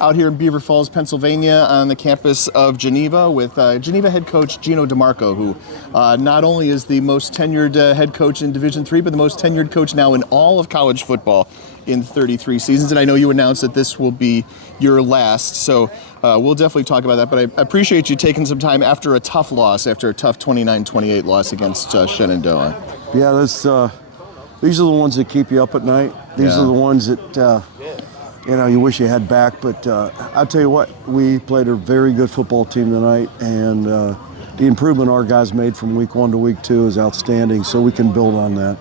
out here in Beaver Falls, Pennsylvania, on the campus of Geneva with Geneva head coach Geno DeMarco, who not only is the most tenured head coach in Division III, but the most tenured coach now in all of college football in 33 seasons. And I know you announced that this will be your last, so we'll definitely talk about that. But I appreciate you taking some time after a tough loss, after a tough 29-28 loss against Shenandoah. Yeah, these are the ones that keep you up at night. These are the ones that you wish you had back. But I'll tell you what, we played a very good football team tonight, and the improvement our guys made from week 1 to week 2 is outstanding. So we can build on that.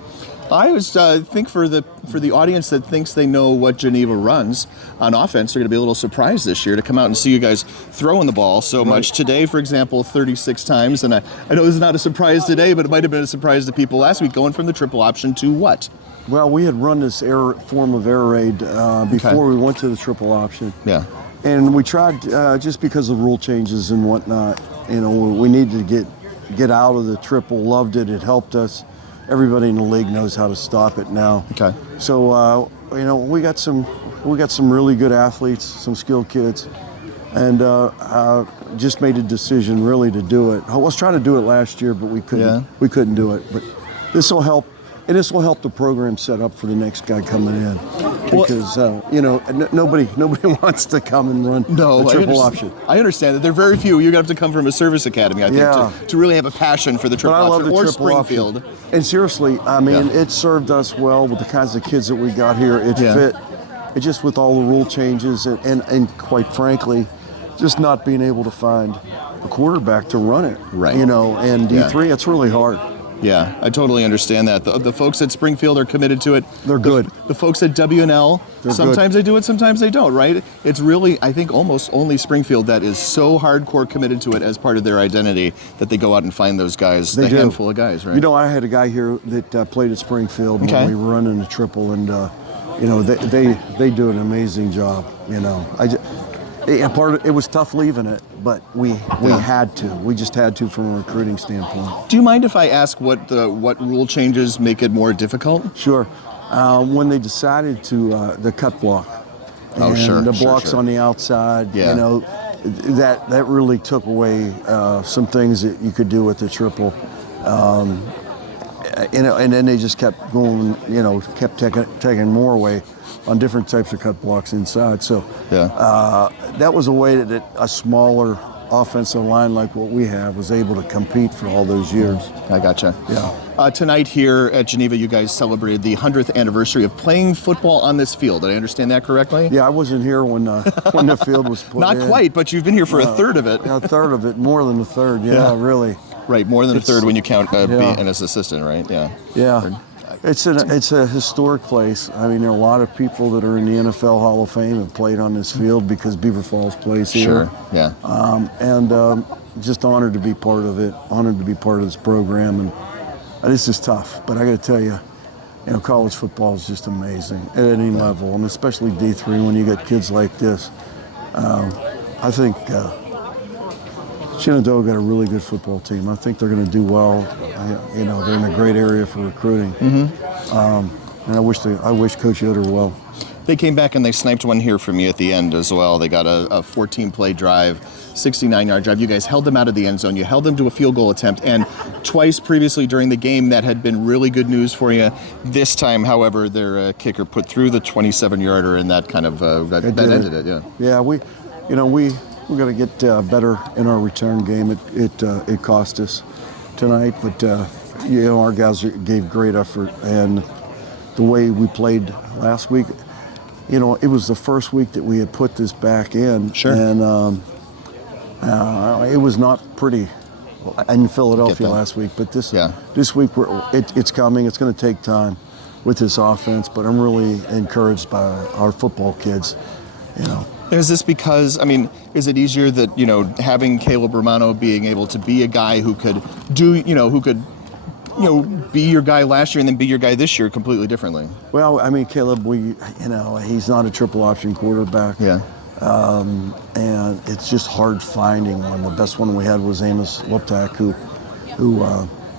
I always think for the audience that thinks they know what Geneva runs on offense, they're going to be a little surprised this year to come out and see you guys throwing the ball so much. Today, for example, 36 times. And I know this is not a surprise today, but it might have been a surprise to people last week, going from the triple option to what? Well, we had run this form of air raid before we went to the triple option. Yeah. And we tried, just because of rule changes and whatnot, we needed to get out of the triple. Loved it. It helped us. Everybody in the league knows how to stop it now. Okay. So we got some really good athletes, some skilled kids, and just made a decision really to do it. I was trying to do it last year, but we couldn't. Yeah. We couldn't do it. But this will help. And this will help the program set up for the next guy coming in, because nobody wants to come and run the triple option. I understand that there are very few. You're gonna have to come from a service academy, I think, to really have a passion for the triple option. I love the or triple Springfield. Option. And seriously, I mean, it served us well with the kinds of kids that we got here. It fit. It just with all the rule changes and quite frankly, just not being able to find a quarterback to run it. Right. And D3, it's really hard. Yeah, I totally understand that. The folks at Springfield are committed to it. They're good. The folks at WNL, sometimes they do it, sometimes they don't, right? It's really, I think, almost only Springfield that is so hardcore committed to it as part of their identity that they go out and find those guys, the handful of guys, right? I had a guy here that played at Springfield when we were running the triple, and they do an amazing job. It was tough leaving it, but we had to. We just had to from a recruiting standpoint. Do you mind if I ask what rule changes make it more difficult? Sure. When they decided to the cut block, and the blocks on the outside, that really took away some things that you could do with the triple. And then they just kept going, kept taking more away on different types of cut blocks inside. So that was a way that a smaller offensive line like what we have was able to compete for all those years. I gotcha. Yeah. Tonight here at Geneva, you guys celebrated the 100th anniversary of playing football on this field. Did I understand that correctly? Yeah, I wasn't here when the field was put Not in. quite, but you've been here for a third of it. Yeah, a third of it, more than a third. Yeah. Really. Right, more than a third when you count being as assistant, right? Yeah. Yeah. It's a historic place. I mean, there are a lot of people that are in the NFL Hall of Fame have played on this field because Beaver Falls plays here. Sure, yeah. Just honored to be part of it, honored to be part of this program. And this is tough, but I got to tell you, college football is just amazing at any level, and especially D3 when you get kids like this. I think Shenandoah got a really good football team. I think they're going to do well. They're in a great area for recruiting. And I wish Coach Yoder well. They came back and they sniped one here from you at the end as well. They got a 14-play drive, 69-yard drive. You guys held them out of the end zone. You held them to a field goal attempt. And twice previously during the game, that had been really good news for you. This time, however, their kicker put through the 27-yarder, and that kind of that ended it. Yeah. Yeah. We got to get better in our return game. It cost us tonight, but our guys gave great effort, and the way we played last week, it was the first week that we had put this back in. Sure. And it was not pretty in Philadelphia last week, but this week it's coming. It's going to take time with this offense, but I'm really encouraged by our football kids. Is this because, is it easier that, having Caleb Romano being able to be a guy who could be your guy last year and then be your guy this year completely differently? Well, Caleb, he's not a triple option quarterback. Yeah. And it's just hard finding one. The best one we had was Amos Luptak, who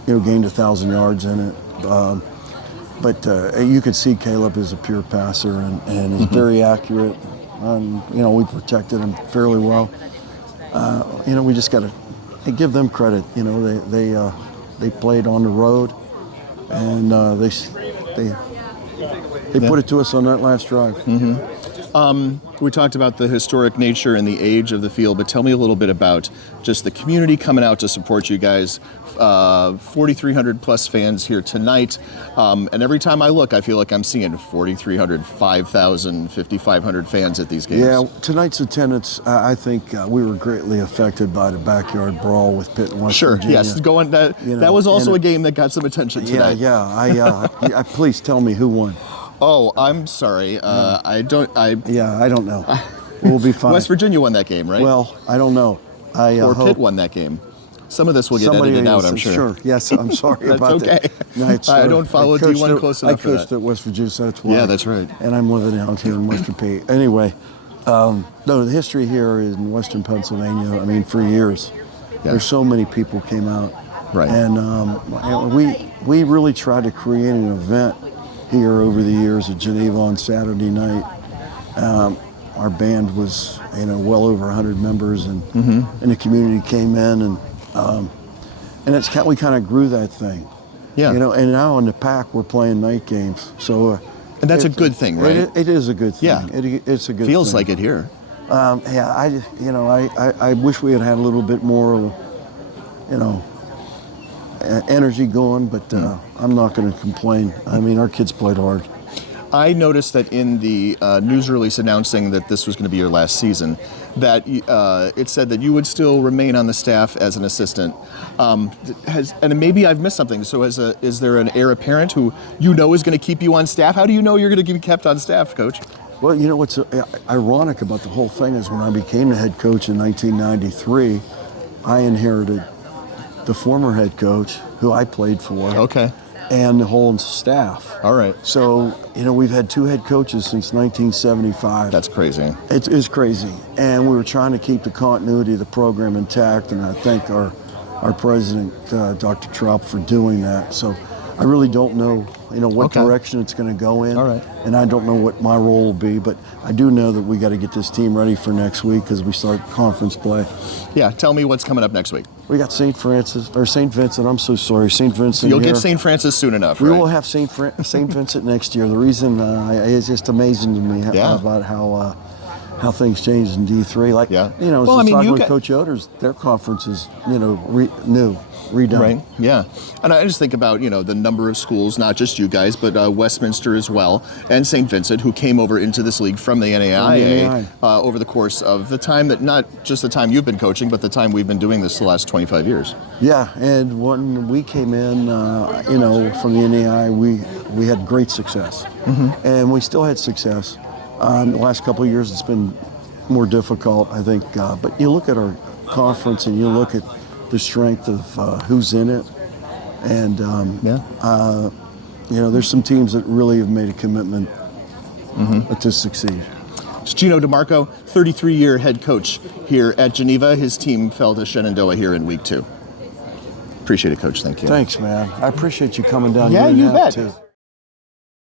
gained 1,000 yards in it. But you could see Caleb is a pure passer and is very accurate. and we protected them fairly well. We just got to give them credit. They played on the road, and they put it to us on that last drive. We talked about the historic nature and the age of the field, but tell me a little bit about just the community coming out to support you guys. 4,300 plus fans here tonight, and every time I look, I feel like I'm seeing 4,300, 5,000, 5,500 fans at these games. Yeah, tonight's attendance, I think we were greatly affected by the backyard brawl with Pitt and West Virginia. Yes, that was also a game that got some attention tonight. Yeah. Please tell me who won. Oh, I'm sorry. I don't know. We'll be fine. West Virginia won that game, right? Well, I don't know. Or Pitt won that game. Some of this will get edited out, I'm sure. Sure. Yes, I'm sorry about that. That's okay. I don't follow D1 close enough for that. I coached at West Virginia, so that's why. Yeah, that's right. And I'm living out here in Western PA. Anyway, no, the history here in Western Pennsylvania, for years. Yeah. There's so many people came out. Right. And we really tried to create an event here over the years at Geneva on Saturday night. Our band was, well over 100 members, and the community came in, and we kind of grew that thing. Yeah. And now in the PAC we're playing night games, so. And that's a good thing, right? It is a good thing. Yeah. It's a good. Feels thing. like it here. I wish we had a little bit more, energy going, but I'm not going to complain. Our kids played hard. I noticed that in the news release announcing that this was going to be your last season, that it said that you would still remain on the staff as an assistant. And maybe I've missed something. So is there an heir apparent who is going to keep you on staff? How do you know you're going to be kept on staff, Coach? Well, what's ironic about the whole thing is when I became the head coach in 1993, I inherited the former head coach who I played for. Okay. And the whole staff. All right. So, we've had 2 head coaches since 1975. That's crazy. It is crazy. And we were trying to keep the continuity of the program intact, and I thank our president, Dr. Traub, for doing that. So I really don't know, what direction it's going to go in. All right. And I don't know what my role will be, but I do know that we got to get this team ready for next week because we start conference play. Yeah, tell me what's coming up next week. We got St. Vincent. I'm so sorry, St. Vincent. You'll get St. Francis soon enough, We right? will have St. Vincent next year. The reason it's just amazing to me about how things changed in D3. With Coach Yoder's, their conference is redone. Right. Yeah. And I just think about the number of schools, not just you guys, but Westminster as well, and St. Vincent, who came over into this league from the NAIA over the course of the time that not just the time you've been coaching, but the time we've been doing this the last 25 years. Yeah. And when we came in, from the NAIA, we had great success, and we still had success. The last couple of years, it's been more difficult, I think. But you look at our conference and you look at the strength of who's in it, and there's some teams that really have made a commitment to succeed. It's Geno DeMarco, 33-year head coach here at Geneva. His team fell to Shenandoah here in week 2. Appreciate it, Coach. Thank you. Thanks, man. I appreciate you coming down. Yeah, you bet. Too.